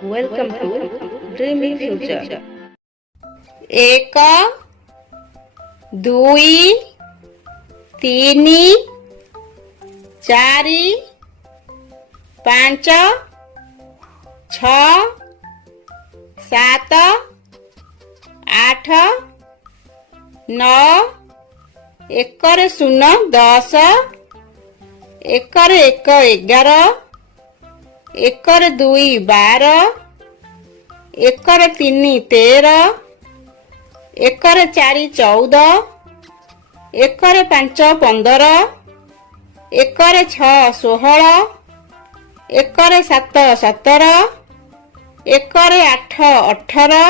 Welcome to Dreamy Future. ଏକ ଦୁଇ ତିନି ଚାରି ପାଞ୍ଚ ଛଅ ସାତ ଆଠ ନଅ ଏକରେ ଶୂନ 10 ଏକରେ 1 11 ଏକରେ 2 12 ଏକରେ 3 13 ଏକରେ 4 14 ଏକରେ 5 15 ଏକରେ 6 16 ଏକରେ 7 17 ଏକରେ 8 18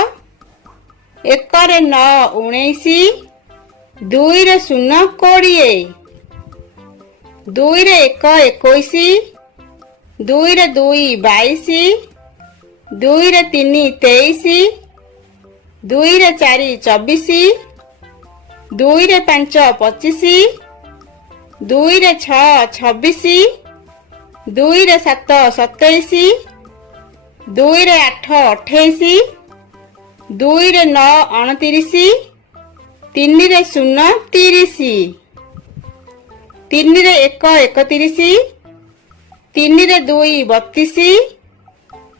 ଏକରେ 9 19 ଦୁଇରେ 0 20 ଦୁଇରେ 1 21 ଦୁଇରେ 2 22 ଦୁଇରେ 3 23 ଦୁଇରେ 4 24 ଦୁଇରେ 5 25 ଦୁଇରେ 6 26 ଦୁଇରେ 7 27 ଦୁଇରେ 8 28 ଦୁଇରେ 9 29 ତିନିରେ 0 30 ତିନିରେ 1 31 ତିନିରେ 2 32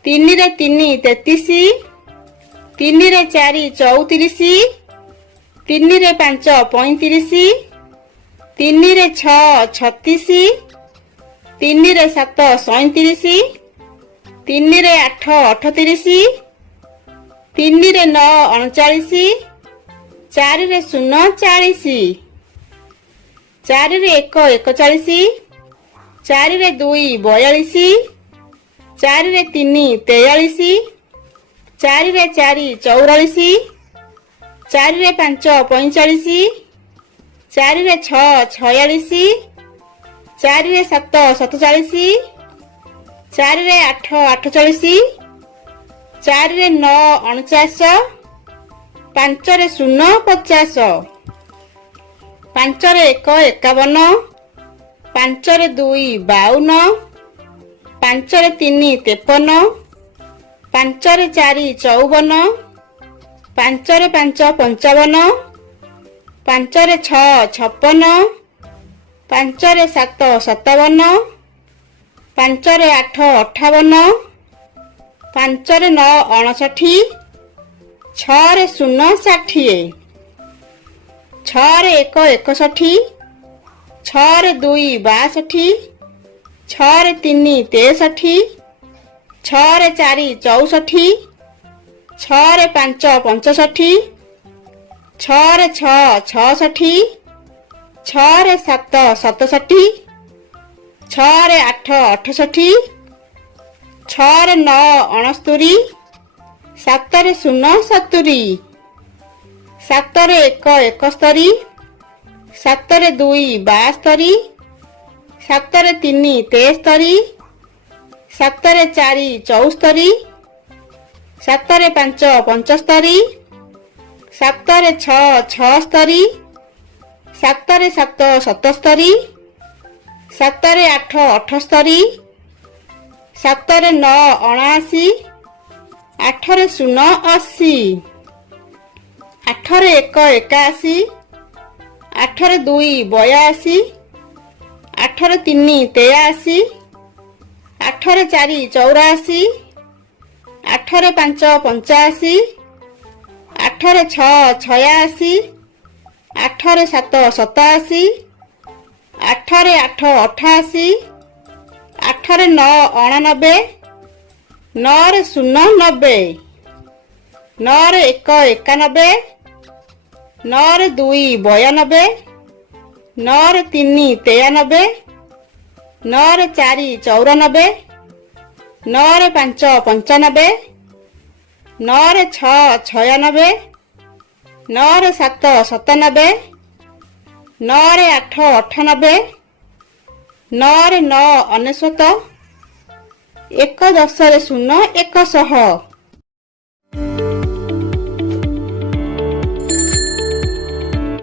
ତିନିରେ 3 33 ତିନିରେ 4 34 ତିନିରେ 5 35 ତିନିରେ 6 36 ତିନିରେ 7 37 ତିନିରେ 8 38 ତିନିରେ 9 39 ଚାରିରେ 0 40 ଚାରିରେ 1 41 ଚାରିରେ 2 42 ଚାରିରେ 3 43 ଚାରିରେ 4 44 ଚାରିରେ 5 45 ଚାରିରେ 6 46 ଚାରିରେ 7 47 ଚାରିରେ 8 48 ଚାରିରେ 9 49 ପାଞ୍ଚରେ 0 50 ପାଞ୍ଚରେ 1 51 ପାଞ୍ଚରେ 2 52 ପାଞ୍ଚରେ 3 53 ପାଞ୍ଚରେ 4 54 ପାଞ୍ଚରେ 5 55 ପାଞ୍ଚରେ 6 56 ପାଞ୍ଚରେ 7 57 ପାଞ୍ଚରେ 8 58 ପାଞ୍ଚରେ 9 59 ଛଅରେ 0 60 ଛଅରେ 1 61 ଛଅରେ 2 62 ଛଅରେ 3 63 ଛଅରେ 4 64 ଛଅରେ 5 65 ଛଅରେ 6 66 ଛଅରେ 7 67 ଛଅରେ 8 68 ଛଅରେ 9 69 ସାତରେ 0 70 ସାତରେ 1 71 ସାତରେ 2 72 ସାତରେ 3 73 ସାତରେ 4 74 ସାତରେ 5 75 ସାତରେ 6 76 ସାତରେ 7 77 ସାତରେ 8 78 ସାତରେ 9 79 ଆଠରେ 0 80 ଆଠରେ 1 81 ଆଠରେ 2 82 ଆଠରେ 3 83 ଆଠରେ 4 84 ଆଠରେ 5 85 ଆଠରେ 6 86 ଆଠରେ 7 87 ଆଠରେ 8 88 ଆଠରେ 9 89 9ରେ 0 90 9ରେ 1 91 9ରେ 2 92 9ରେ 3 93 9ରେ 4 94 9ରେ 5 95 9ରେ 6 96 9ରେ 7 97 9ରେ 8 98 9ରେ 9 ଅନେଶ୍ୱତ 1 10ରେ 0 100